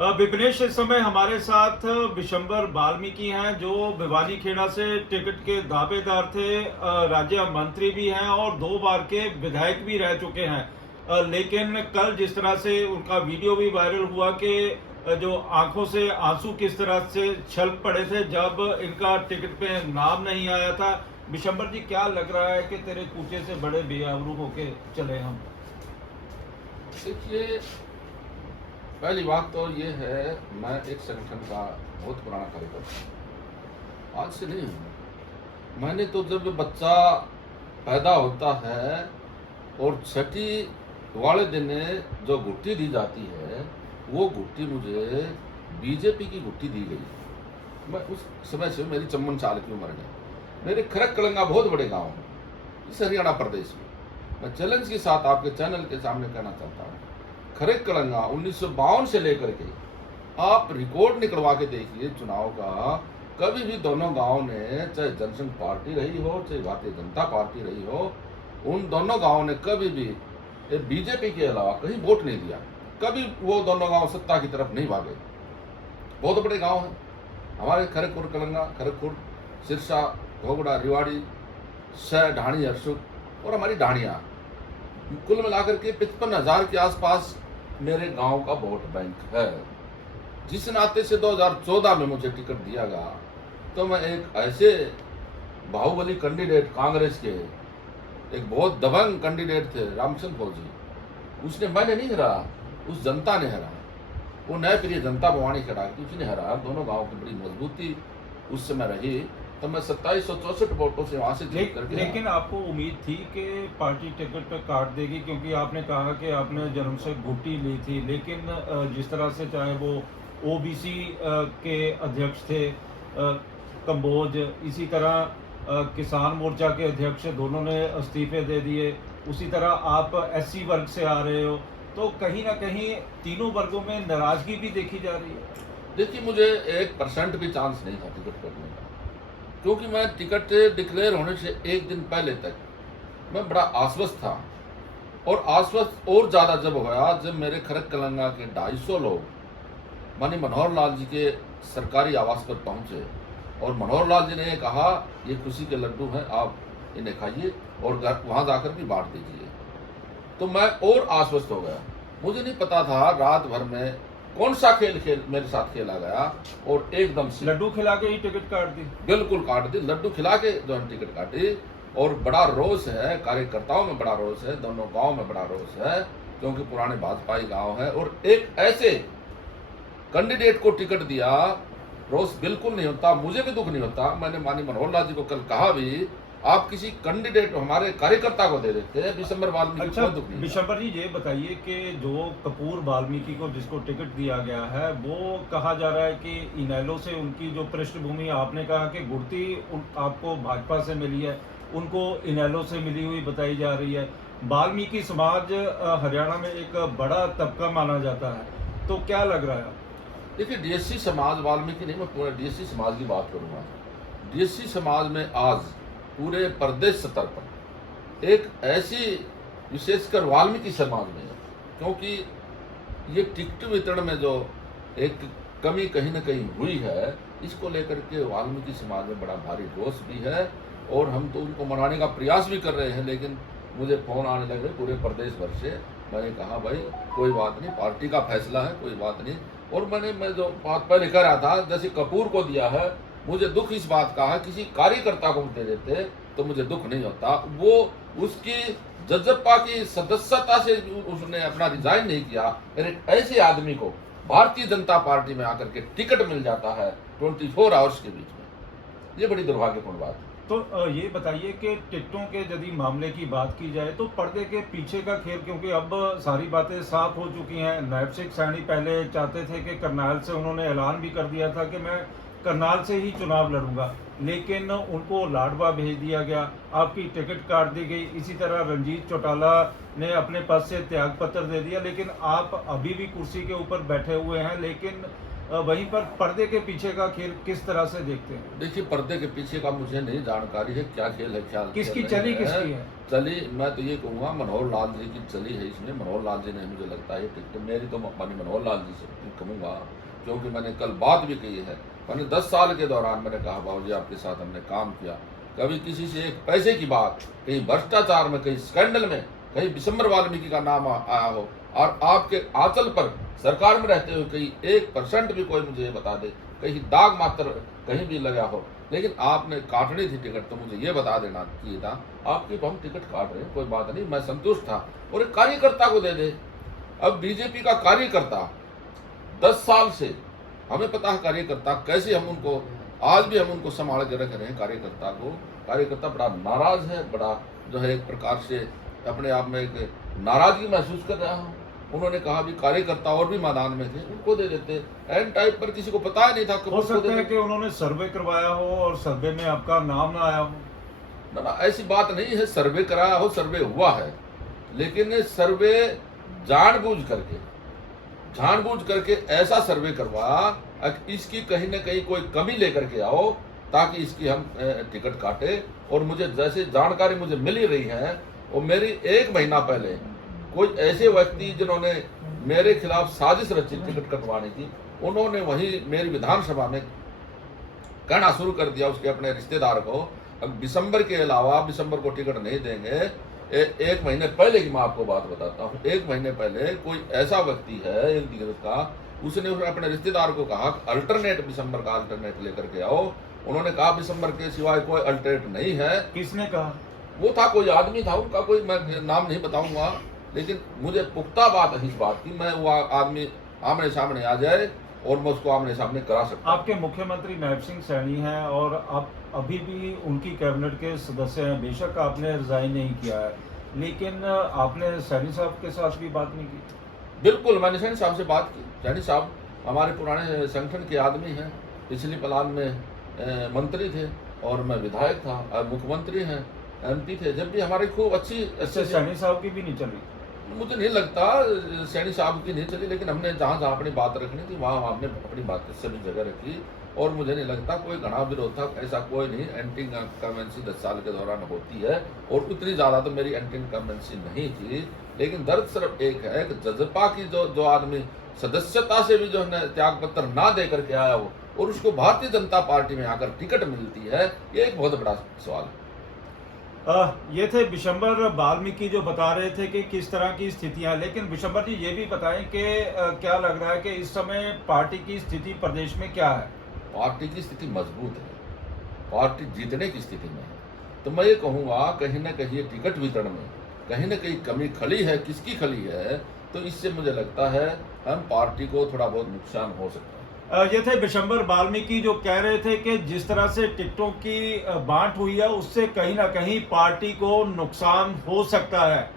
विपिनेश, इस समय हमारे साथ विशंबर वाल्मीकि हैं जो भिवानी खेड़ा से टिकट के दावेदार थे। राज्य मंत्री भी हैं और 2 बार के विधायक भी रह चुके हैं। लेकिन कल जिस तरह से उनका वीडियो भी वायरल हुआ कि जो आंखों से आंसू किस तरह से छलक पड़े थे जब इनका टिकट पे नाम नहीं आया था। विशंबर जी, क्या लग रहा है कि तेरे कूचे से बड़े बेआबरू होके चले हम? देखिए, पहली बात तो ये है, मैं एक संगठन का बहुत पुराना कार्यकर्ता हूँ, आज से नहीं हूँ। मैंने तो जब बच्चा पैदा होता है और छठी वाले दिन जो गुट्टी दी जाती है, वो गुट्टी मुझे बीजेपी की गुट्टी दी गई। मैं उस समय से, मेरी 54 साल की उम्र है। मेरे खरक कलंगा बहुत बड़े गांव हैं इस हरियाणा प्रदेश में। मैं चैलेंज के साथ आपके चैनल के सामने कहना चाहता हूँ, खरक कलंगा 1952 से लेकर के आप रिकॉर्ड निकलवा के देखिए चुनाव का, कभी भी दोनों गांव ने, चाहे जनसंघ पार्टी रही हो चाहे भारतीय जनता पार्टी रही हो, उन दोनों गांवों ने कभी भी बीजेपी के अलावा कहीं वोट नहीं दिया। कभी वो दोनों गांव सत्ता की तरफ नहीं भागे। बहुत बड़े गांव हैं हमारे, खरगपुर कलंगा, खरगपुर, सिरसा, घोगड़ा, रिवाड़ी, सह, ढाणी, हरसुख और हमारी ढाणिया, कुल मिलाकर के 55,000 के आसपास मेरे गांव का वोट बैंक है। जिस नाते से 2014 में मुझे टिकट दिया गया, तो मैं एक ऐसे बाहुबली कैंडिडेट, कांग्रेस के एक बहुत दबंग कैंडिडेट थे रामचंद्र फौजी, उसने, मैंने नहीं हरा, उस जनता ने हरा। वो नए प्रिय जनता भिवानी खेड़ा की, उसने हरा। दोनों गांव की बड़ी मजबूती उस समय रही, तो मैं 2764 वोटों से वहां से जीत करके। लेकिन आपको उम्मीद थी कि पार्टी टिकट पे काट देगी, क्योंकि आपने कहा कि आपने जन्म से गुट्टी ली थी। लेकिन जिस तरह से, चाहे वो ओबीसी के अध्यक्ष थे कंबोज, इसी तरह किसान मोर्चा के अध्यक्ष, दोनों ने इस्तीफे दे दिए। उसी तरह आप एससी वर्ग से आ रहे हो, तो कहीं ना कहीं तीनों वर्गों में नाराजगी भी देखी जा रही है। देखिए, मुझे 1% भी चांस नहीं था टिकट करने का, क्योंकि मैं टिकट डिक्लेयर होने से एक दिन पहले तक मैं बड़ा आश्वस्त था। और आश्वस्त और ज़्यादा जब होया, जब मेरे खरक कलंगा के 250 लोग मानी मनोहर लाल जी के सरकारी आवास पर पहुंचे और मनोहर लाल जी ने कहा, ये खुशी के लड्डू हैं, आप इन्हें खाइए और वहां जाकर भी बांट दीजिए, तो मैं और आश्वस्त हो गया। मुझे नहीं पता था रात भर में कौन सा खेल मेरे साथ खेला गया, और एकदम से लड्डू खिला के ही टिकट काट दी। बिल्कुल काट दी, लड्डू खिला के जो है टिकट काटी। और बड़ा रोष है, कार्यकर्ताओं में बड़ा रोष है, दोनों गांव में बड़ा रोष है, क्योंकि पुराने भाजपाई गांव है और एक ऐसे कैंडिडेट को टिकट दिया। रोष बिल्कुल नहीं होता, मुझे भी दुख नहीं होता। मैंने माननीय मनोहर लाल जी को कल कहा भी, आप किसी कैंडिडेट हमारे कार्यकर्ता को दे देते हैं, विशंबर वाल्मीकि को। अच्छा दुख नहीं। विशंबर जी, ये बताइए कि जो कपूर वाल्मीकि को जिसको टिकट दिया गया है, वो कहा जा रहा है कि इनेलो से उनकी जो पृष्ठभूमि, आपने कहा कि गुड़ती आपको भाजपा से मिली है, उनको इनेलो से मिली हुई बताई जा रही है। वाल्मीकि समाज हरियाणा में एक बड़ा तबका माना जाता है, तो क्या लग रहा है? देखिए, डीएससी समाज, वाल्मीकि नहीं, मैं पूरे डीएससी समाज की बात करूंगा। डीएससी समाज में आज पूरे प्रदेश स्तर पर एक ऐसी, विशेषकर वाल्मीकि समाज में, क्योंकि ये टिकट वितरण में जो एक कमी कहीं ना कहीं हुई है, इसको लेकर के वाल्मीकि समाज में बड़ा भारी रोष भी है। और हम तो उनको मनाने का प्रयास भी कर रहे हैं, लेकिन मुझे फोन आने लगे पूरे प्रदेश भर से। मैंने कहा, भाई कोई बात नहीं, पार्टी का फैसला है, कोई बात नहीं। और मैं जो बात पहले कह रहा था, जैसे कपूर को दिया है, मुझे दुख इस बात का है, किसी कार्यकर्ता को दे देते तो मुझे दुख नहीं होता। वो उसकी जजप्पा की सदस्यता से उसने अपना रिजाइन नहीं किया, एक ऐसे आदमी को भारतीय जनता पार्टी में आकर के टिकट मिल जाता है 24 आवर्स के बीच में। ये बड़ी दुर्भाग्यपूर्ण बात है। तो ये बताइए कि टिकटों के यदि मामले की बात की जाए, तो पर्दे के पीछे का खेल, क्योंकि अब सारी बातें साफ हो चुकी हैं। नैब सिंह सैनी पहले चाहते थे कि करनाल से, उन्होंने ऐलान भी कर दिया था कि मैं करनाल से ही चुनाव लड़ूंगा, लेकिन उनको लाडवा भेज दिया गया, आपकी टिकट काट दी गई। इसी तरह रंजीत चौटाला ने अपने पद से त्याग पत्र दे दिया, लेकिन आप अभी भी कुर्सी के ऊपर बैठे हुए हैं। लेकिन वहीं पर पर्दे के पीछे का खेल किस तरह से देखते हैं? देखिए, पर्दे के पीछे का मुझे नहीं जानकारी है, क्या खेल है, क्या किसकी खेल चली नहीं किसकी है? चली मैं तो ये कहूँगा मनोहर लाल जी की चली है इसमें। मनोहर लाल जी ने, मुझे लगता है टिकट मेरी तो मानी मनोहर लाल जी से कहूँगा, क्योंकि मैंने कल बात भी कही है। मैंने 10 साल के दौरान मैंने कहा बाबूजी आपके साथ हमने काम किया, कभी किसी से एक पैसे की बात, कहीं भ्रष्टाचार में, कहीं स्कैंडल में, कहीं विशंबर वाल्मीकि का नाम आया हो, और आपके आंचल पर सरकार में रहते हुए कहीं 1% भी कोई मुझे ये बता दे, कहीं दाग मात्र कहीं भी लगा हो। लेकिन आपने काटनी थी टिकट तो मुझे ये बता देना चाहिए था। आपकी हम टिकट काट रहे हैं, कोई बात नहीं, मैं संतुष्ट था, और एक कार्यकर्ता को दे दे। अब बीजेपी का कार्यकर्ता 10 साल से हमें पता है कार्यकर्ता कैसे, हम उनको आज भी हम उनको संभाल के रख रहे हैं कार्यकर्ता को। कार्यकर्ता बड़ा नाराज है, बड़ा जो है एक प्रकार से अपने आप में एक नाराजगी महसूस कर रहा हूँ। उन्होंने कहा भी कार्यकर्ता और भी मैदान में थे, उनको दे देते। एंड टाइप पर किसी को पता ही नहीं था, हो सकता है कि उन्होंने सर्वे करवाया हो और सर्वे में आपका नाम ना आया हो। ना, ऐसी बात नहीं है, सर्वे कराया हो, सर्वे हुआ है, लेकिन सर्वे जानबूझ करके ऐसा सर्वे करवा इसकी कहीं ना कहीं कोई कमी लेकर के आओ, ताकि इसकी हम टिकट काटे। और मुझे जैसे जानकारी मुझे मिल ही रही है, वो मेरी 1 महीना पहले कोई ऐसे व्यक्ति जिन्होंने मेरे खिलाफ साजिश रची टिकट कटवाने की, उन्होंने वही मेरी विधानसभा में कहना शुरू कर दिया उसके अपने रिश्तेदार को, अब दिसंबर के अलावा दिसंबर को टिकट नहीं देंगे। 1 महीने पहले की मैं आपको बात बताता हूँ, 1 महीने पहले कोई ऐसा व्यक्ति है एक दिग्गज का, उसने अपने रिश्तेदार को कहा अल्टरनेट दिसंबर का अल्टरनेट लेकर के आओ। उन्होंने कहा दिसंबर के सिवाय कोई अल्टरनेट नहीं है। किसने कहा? वो था कोई आदमी था, उनका कोई मैं नाम नहीं बताऊंगा, लेकिन मुझे पुख्ता बात है इस बात की, मैं वो आदमी आमने सामने आ जाए और मैं उसको आमने सामने करा सकता। आपके मुख्यमंत्री नायब सिंह सैनी हैं और आप अभी भी उनकी कैबिनेट के सदस्य हैं। बेशक आपने रिजाइन नहीं किया है, लेकिन आपने सैनी साहब के साथ भी बात नहीं की? बिल्कुल, मैंने सैनी साहब से बात की। सैनी साहब हमारे पुराने संगठन के आदमी हैं, पिछली प्लान में मंत्री थे और मैं विधायक था, मुख्यमंत्री हैं, MP थे। जब भी हमारी खूब अच्छी सैनी साहब की भी नहीं चली? मुझे नहीं लगता सैनी साहब की नहीं चली, लेकिन हमने जहाँ जहाँ अपनी बात रखनी थी वहाँ हमने अपनी बात सभी जगह रखी, और मुझे नहीं लगता कोई घना विरोध था, ऐसा कोई नहीं। एंटी कन्वेंसी 10 साल के दौरान होती है, और उतनी ज़्यादा तो मेरी एंटी कन्वेंसी नहीं थी। लेकिन दर्द सिर्फ एक है कि जजपा की जो आदमी सदस्यता से भी जो है त्याग पत्र ना दे करके आया हो, और उसको भारतीय जनता पार्टी में आकर टिकट मिलती है, ये एक बहुत बड़ा सवाल है। ये थे विशंबर वाल्मीकि जो बता रहे थे कि किस तरह की स्थितियां। लेकिन विशंबर जी ये भी बताएं कि क्या लग रहा है कि इस समय पार्टी की स्थिति प्रदेश में क्या है? पार्टी की स्थिति मजबूत है, पार्टी जीतने की स्थिति में है। तो मैं ये कहूँगा कहीं ना कहीं टिकट वितरण में कहीं ना कहीं कमी खली है। किसकी खली है? तो इससे मुझे लगता है हम पार्टी को थोड़ा बहुत नुकसान हो सकता है। ये थे विशंबर वाल्मीकि जो कह रहे थे कि जिस तरह से टिकटों की बांट हुई है उससे कहीं ना कहीं पार्टी को नुकसान हो सकता है।